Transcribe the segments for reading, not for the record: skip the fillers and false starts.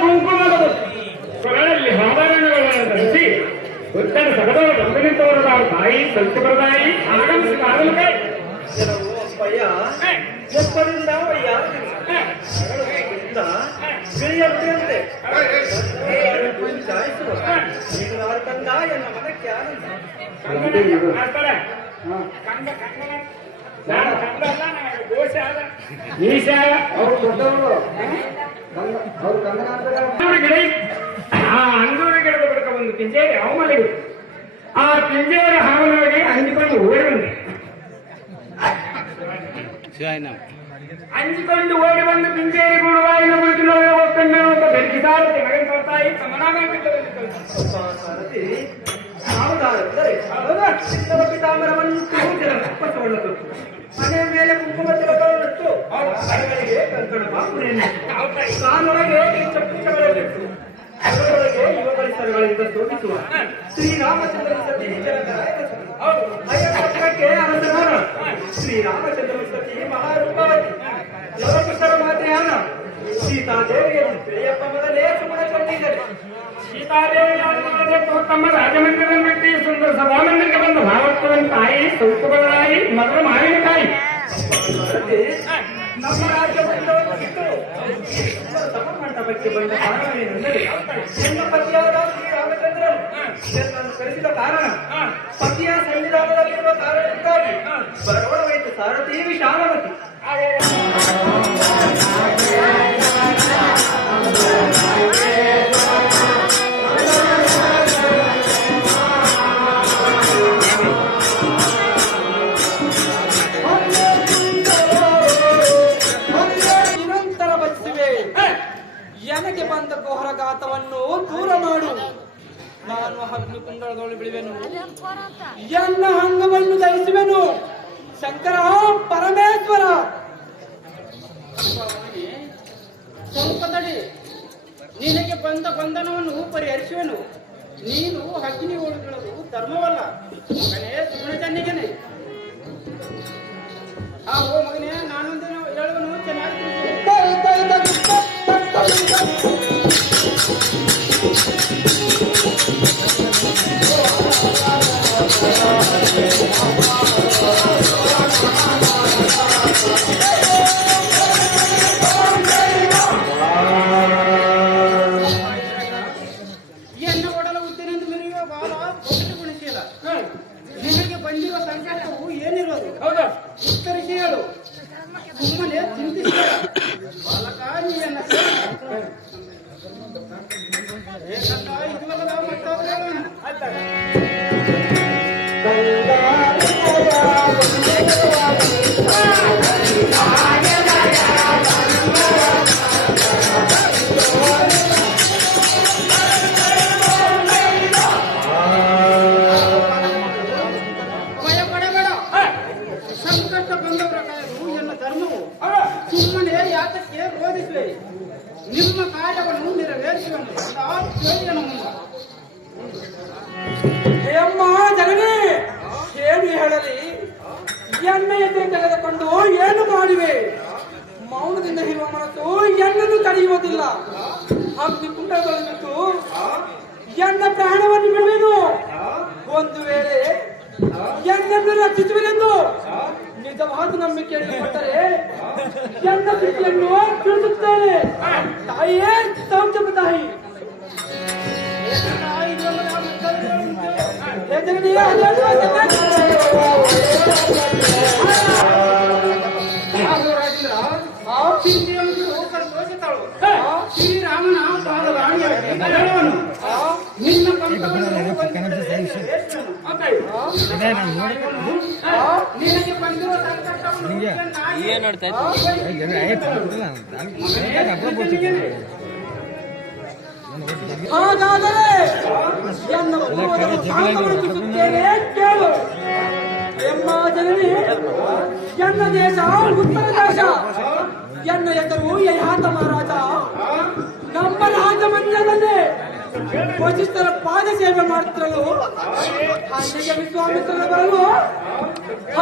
ಕುಂಕುಮದ ಸ್ವರಗಳಲ್ಲಿ ಹಾಡಾರಣಗಳನ್ನು ಧರಿಸಿ ಉತ್ತರ ಸಗದವ ಗಂಭೀರವರದ ತಾಯಿ ಸಂಸ್ಕೃತದಾಯಿ ಆಗಮಿಸಿದ ಆಗಲಕಾಯಿ ಎಪ್ಪರಿಂದ ಗಿಳಿಯಂತೆ ಕಂದ ಎನ್ನ ಮನಕ್ಕೆ ಆನಂದ ಅಂಗೂರ ಗಿಡದ ಬಳಿಕ ಒಂದು ಪಿಂಜೇರಿ ಹಾವು ಮಲಗಿತು. ಆ ಪಿಂಜೇರಿ ಹಾವಿನೊಳಗೆ ಅಂಜಿಕೊಂಡು ಓಡಿ ಬಂದೆ. ಅಂಜಿಕೊಂಡು ಓಡಿ ಬಂದು ಪಿಂಜೇರಿ ಗೂಡುವಾಯಿನ ಮುಳುಗಿನೊಳಗೆ ಒಪ್ಪೆಣ್ಣೆ ಒಬ್ಬ ಬೆಂಕಿದಾರತೆ ಮಗನ ಬರ್ತಾಯಿ ಮನೆಯ ಮೇಲೆ ಕುಂಕುಮ ತಿಲಕವನ್ನಿಟ್ಟು ಕೈಗಳಿಗೆ ಕಂಕಣ ಬಾಪುರೆಯನ್ನು ಕಾಲೊಳಗೆ ಪುಚ್ಚಗಳನ್ನಿಟ್ಟು ಅದರೊಳಗೆ ಯುವ ಪರಿಸರಗಳಿಂದ ಶೋಭಿಸುವ ಶ್ರೀರಾಮಚಂದ್ರ ಸತಿ ಅಯೋಧ್ಯಕ್ಕೆ ಅನಂತರಾನ ಶ್ರೀರಾಮಚಂದ್ರ ಸತಿ ಮಹಾರೂಪವತಿ ಲವಕುಶರ ಮಾತೆಯಾನ ಸೀತಾದೇವಿಯನ್ನು ಬೆಳೆಯಪ್ಪ ಮೊದಲೇ ಸುಮನ ಕಂಡಿದ್ದರು. ಸೀತಾದೇವಿ ತಮ್ಮ ರಾಜಮಂದಿರವನ್ನು ಬಿಟ್ಟು ಸುಂದರ ಸಭಾಮಂದಿರಕ್ಕೆ ಬಂದು ಭಾವತ್ವದ ತಾಯಿ ಸಂಸ್ಕೃತದಾಯಿ ಮೊದಲ ಮಾವಿನಕಾಯಿ ನಮ್ಮ ರಾಜ್ಯವನ್ನು ಬಿಟ್ಟು ಮಂಟಪಕ್ಕೆ ಬಂದ ಕಾರಣವೇನೆಂದರೆ ನನ್ನ ಪತಿಯಾದ ಶ್ರೀರಾಮಚಂದ್ರನು ನನ್ನನ್ನು ಕರೆಸಿದ ಕಾರಣ ಪತಿಯ ಸಂವಿಧಾನದಲ್ಲಿರುವ ಕಾರಣಕ್ಕಾಗಿ ಬರವಣವೈತು ಸಾರಥಿ ವಿಶಾಲವತಿ. ನನಗೆ ಬಂದ ಘೋರಘಾತವನ್ನು ದೂರ ಮಾಡು. ನಾನು ಅಗ್ನಿಕುಂಡಲದೊಳಗೆ ಬೀಳುವೆನು, ಎನ್ನ ಅಂಗವನ್ನು ದಹಿಸುವೆನು. ಶಂಕರ ಪರಮೇಶ್ವರ ಸ್ವಲ್ಪ ತಡಿ, ನಿನಗೆ ಬಂದ ಬಂಧನವನ್ನು ಪರಿಹರಿಸುವೆನು. ನೀನು ಅಗ್ನಿ ಒಳಗಿಳದು ಧರ್ಮವಲ್ಲ ಮಗನೇ, ಸುಮ್ಮನೆ ಚೆನ್ನಿಗೆನೆ. ಓ ಮಗನೇ, ನಾನೊಂದು ಹೇಳುವನು ಚೆನ್ನಾಗಿ ಎನ್ನ ಒಡಲ ಉದ್ದೇನೆಂದು ಮೆರೆಯುವ ಬಾಲ ಒಟ್ಟು ಗುಣಿಸಿಲ್ಲ. ನಿನಗೆ ಬಂದಿರುವ ಸಂಕಟವು ಏನಿರೋದು ಹೌದಾ ಉತ್ತರಿಸಿ ಹೇಳು. ಸುಮ್ಮನೆ ಚಿಂತಿಸಿದ ಬಾಲಕ ನೀಯನ್ನ ಇದುವಲ್ಲ ಭಯಪಡಬೇಡ. ಸಂಕಷ್ಟ ಬಂದ ಪ್ರಕಾರ ಎಲ್ಲ ಧರ್ಮವು ಸುಮ್ಮನೆ ಯಾತಕ್ಕೆ ರೋಧಿಸುವೆ. ನಿಮ್ಮ ಕಾರ್ಯವನ್ನು ನೆರವೇರಿಸುವನು. ಅಮ್ಮ ಜನನಿ, ಏನು ಹೇಳಲಿ? ಎನ್ನ ಎದುರು ತೆಗೆದುಕೊಂಡು ಏನು ಮಾಡುವೆ? ಮೌನದಿಂದ ಇರುವ ಮನಸ್ಸು ಎನ್ನನ್ನು ತಡೆಯುವುದಿಲ್ಲ. ಅಗ್ನಿಕುಂಡದೊಳಗಿಟ್ಟು ಎನ್ನ ಪ್ರಾಣವನ್ನು ಬಿಡುವೆನು. ಒಂದು ವೇಳೆ ಎನ್ನನ್ನು ರಕ್ಷಿಸುವೆನೆಂದು ನಿಜವಾದ ನಂಬಿಕೆಯನ್ನು ಕೊಟ್ಟರೆ ಎನ್ನ ಸ್ಥಿತಿಯನ್ನು ತಿಳಿಸುತ್ತೇನೆ. ತಾಯಿಯೇ ಸೌಖ್ಯಮ ತಾಯಿ. ಶ್ರೀರಾಮನ ಪಾದರಾಣಿಯಾಗಿ ನಿನ್ನ ನಿನಗೆ ಬಂದಿರುವ ಸಂಕಟವನ್ನು ಹಾಗಾದರೆ ಕೇಳು. ಎಮ್ಮ ಜನನಿ, ಎನ್ನ ದೇಶ ಉತ್ತರ ದೇಶ. ಎನ್ನ ಹೆಸರು ಯಯಾತ ಮಹಾರಾಜ. ನಮ್ಮ ರಾಜಮಂದಿರದಲ್ಲಿ ವಸಿಷ್ಠರ ಪಾದ ಸೇವೆ ಮಾಡುತ್ತಲೂ ಅಲ್ಲಿಗೆ ವಿಶ್ವಾಮಿತ್ರರು ಬರಲು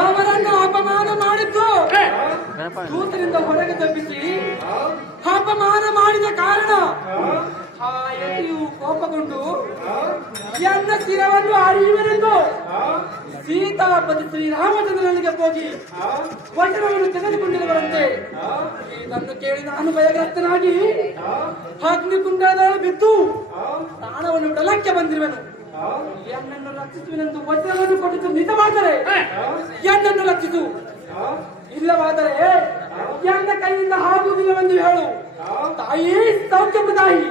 ಅವರನ್ನು ಅಪಮಾನ ಮಾಡಿದ್ದು ದೂತರಿಂದ ಹೊರಗೆ ತಪ್ಪಿಸಿ ಅಪಮಾನ ಮಾಡಿದ ಕಾರಣ ಆ ಯತಿಯು ಕೋಪಗೊಂಡು ಎನ್ನ ಶಿರವನ್ನು ಅರಿಯುವರೆಂದು ಸೀತಾಪತಿ ಶ್ರೀರಾಮಚಂದ್ರನಿಗೆ ಹೋಗಿ ವಚನವನ್ನು ತೆಗೆದುಕೊಂಡಿರುವಂತೆ ಇದನ್ನು ಕೇಳಿ ನಾನು ಭಯಗ್ರಸ್ತನಾಗಿ ಅಗ್ನಿಕುಂಡದೊಳಗೆ ಬಿದ್ದು ಪ್ರಾಣವನ್ನು ಬಿಡಲಕ್ಕೆ ಬಂದಿರುವೆನು. ಎನ್ನನ್ನು ರಕ್ಷಿಸುವೆನೆಂದು ವಚನವನ್ನು ಕೊಟ್ಟು ನಿಜ ಮಾಡಿದರೆ ಎನ್ನನ್ನು ರಕ್ಷಿಸು, ಇಲ್ಲವಾದರೆ ಎನ್ನ ಕೈಯಿಂದ ಆಗುವುದಿಲ್ಲವೆಂದು ಹೇಳು. ತಾಯಿ ಸೌಖ್ಯ ತಾಯಿ.